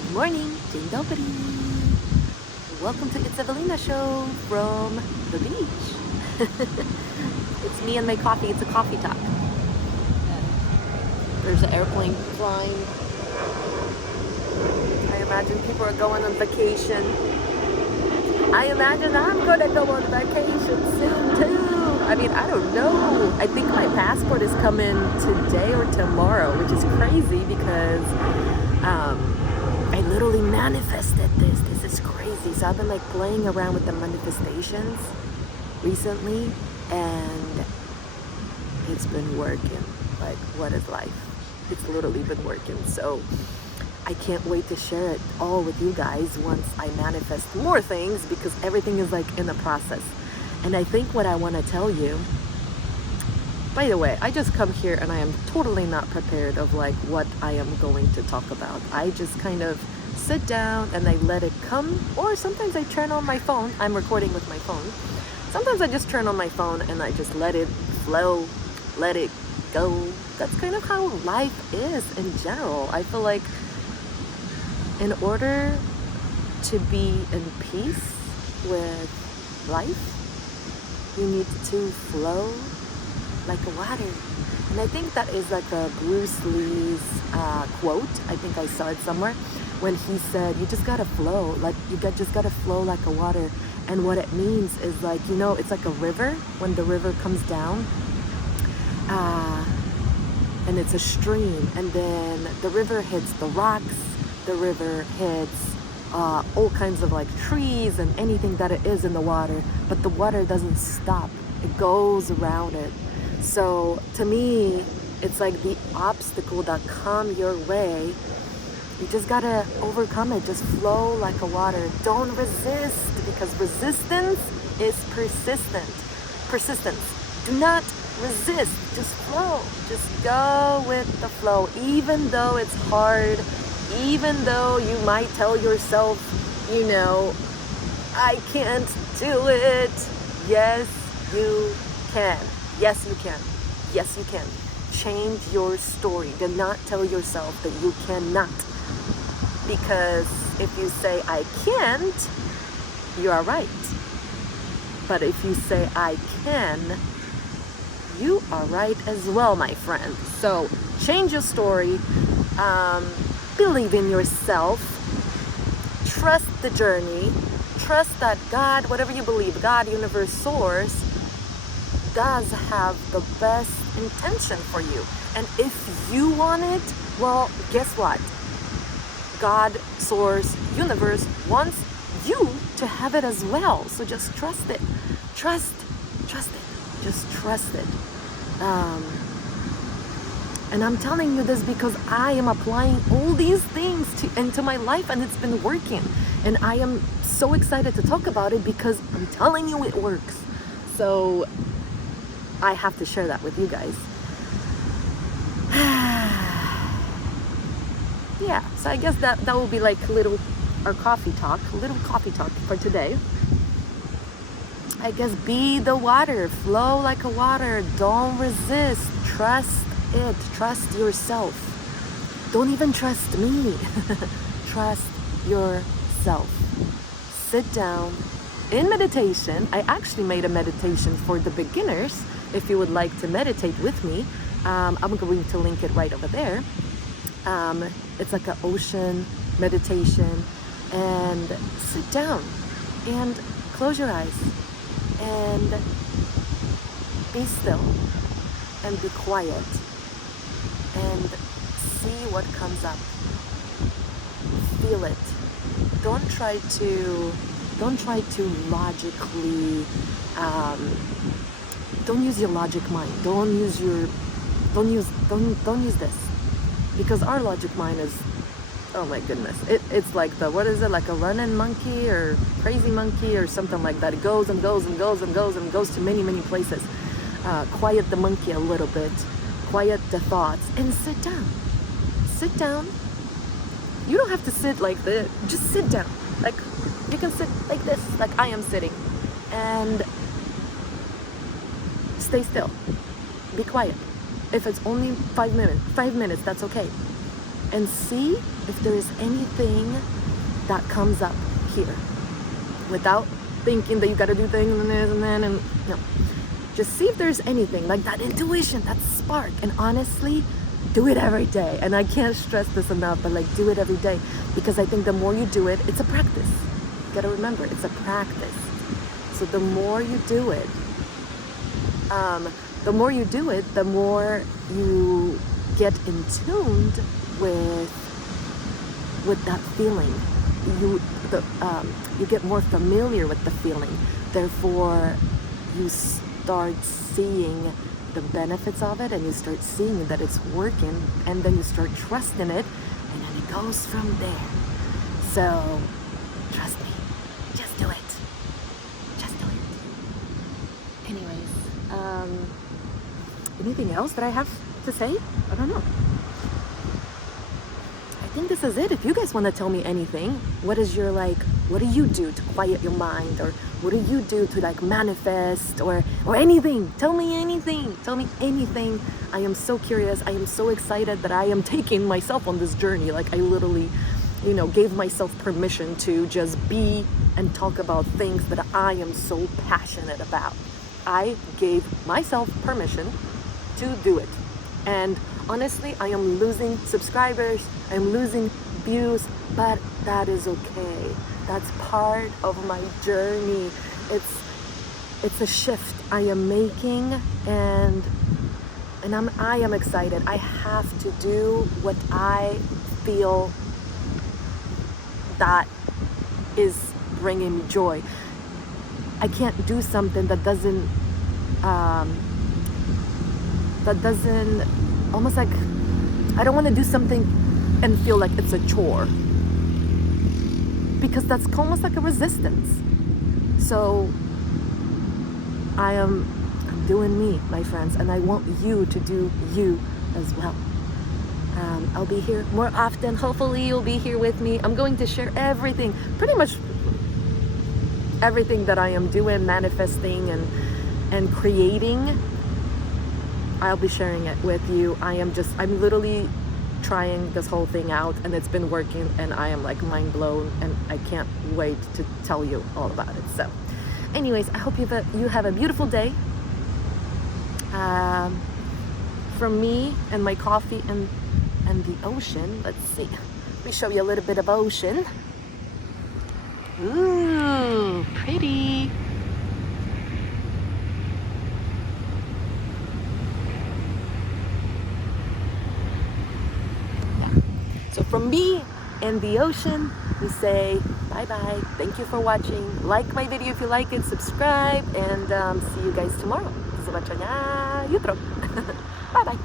Good morning, dzień dobry. Welcome to ItsEwelina show from the beach. It's me and my coffee. It's a coffee talk. There's an airplane flying. I imagine people are going on vacation. I imagine I'm gonna go on vacation soon too. I mean, I don't know. I think my passport is coming today or tomorrow, which is crazy because I literally manifested this. This is crazy. So I've been like playing around with the manifestations recently, and it's been working. Like, what is life? It's literally been working. So I can't wait to share it all with you guys once I manifest more things, because everything is like in the process. And I think what I want to tell you, by the way, I just come here and I am totally not prepared of like what I am going to talk about. I just kind of sit down and I let it come, or sometimes I turn on my phone. I'm recording with my phone. Sometimes I just turn on my phone and I just let it flow, let it go. That's kind of how life is in general. I feel like in order to be in peace with life, you need to flow like water. And I think that is like a Bruce Lee's quote. I think I saw it somewhere when he said, you just gotta flow, like just gotta flow like a water. And what it means is like, you know, it's like a river. When the river comes down, and it's a stream, and then the river hits the rocks, the river hits all kinds of like trees and anything that it is in the water, but the water doesn't stop. It goes around it. So to me, it's like the obstacle that come your way, you just gotta overcome it. Just flow like a water. Don't resist, because resistance is persistence. Do not resist. Just flow. Just go with the flow. Even though it's hard, even though you might tell yourself, you know, I can't do it. Yes, you can. Yes, you can. Yes, you can. Change your story. Do not tell yourself that you cannot. Because if you say, I can't, you are right. But if you say, I can, you are right as well, my friend. So change your story. Believe in yourself. Trust the journey. Trust that God, whatever you believe, God, universe, source, does have the best intention for you. And if you want it, well, guess what? God, source, universe wants you to have it as well. So just trust it. Trust it. Just trust it. And I'm telling you this because I am applying all these things into my life, and it's been working. And I am so excited to talk about it because I'm telling you it works. So I have to share that with you guys. Yeah, so I guess that will be like a little coffee talk for today. I guess be the water, flow like a water, don't resist, trust it, trust yourself. Don't even trust me. Trust yourself. Sit down in meditation. I actually made a meditation for the beginners. If you would like to meditate with me, I'm going to link it right over there. It's like an ocean meditation, and sit down and close your eyes and be still and be quiet and see what comes up. Feel it. Don't try to logically, don't use your logic mind. Don't use this. Because our logic mind is, oh my goodness, it's like what is it, like a running monkey or crazy monkey or something like that. It goes and goes and goes and goes and goes to many, many places. Quiet the monkey a little bit, quiet the thoughts, and sit down. Sit down. You don't have to sit like this, just sit down. Like, you can sit like this, like I am sitting, and stay still. Be quiet. If it's only 5 minutes, that's okay. and see if there is anything that comes up here without thinking that you got to do things and this and then, and no. Just see if there's anything like that intuition, that spark. And honestly, do it every day. And I can't stress this enough, but like, do it every day, because I think the more you do it, it's a practice. You gotta remember, it's a practice. So the more you do it, the more you get in tuned with that feeling. You get more familiar with the feeling. Therefore, you start seeing the benefits of it, and you start seeing that it's working, and then you start trusting it, and then it goes from there. So trust me, just do it. Just do it. Anyways, anything else that I have to say? I don't know. I think this is it. If you guys want to tell me anything, what do you do to quiet your mind, or what do you do to like manifest, or anything? Tell me anything. Tell me anything. I am so curious. I am so excited that I am taking myself on this journey. Like I literally, gave myself permission to just be and talk about things that I am so passionate about. I gave myself permission to do it. And honestly, I am losing subscribers, I'm losing views, but that is okay. That's part of my journey. It's a shift I am making, and I am excited. I have to do what I feel that is bringing me joy. I can't do something that doesn't almost like, I don't want to do something and feel like it's a chore, because that's almost like a resistance. So I'm doing me, my friends, and I want you to do you as well. I'll be here more often. Hopefully you'll be here with me. I'm going to share everything, pretty much everything that I am doing, manifesting and creating. I'll be sharing it with you. I'm literally trying this whole thing out, and it's been working, and I am like mind blown, and I can't wait to tell you all about it. So anyways, I hope you have a beautiful day. From me and my coffee and the ocean. Let's see. Let me show you a little bit of ocean. Ooh, pretty. So from me and the ocean, we say bye-bye. Thank you for watching. Like my video if you like it, subscribe, and see you guys tomorrow. Zobaczenia jutro. Bye-bye.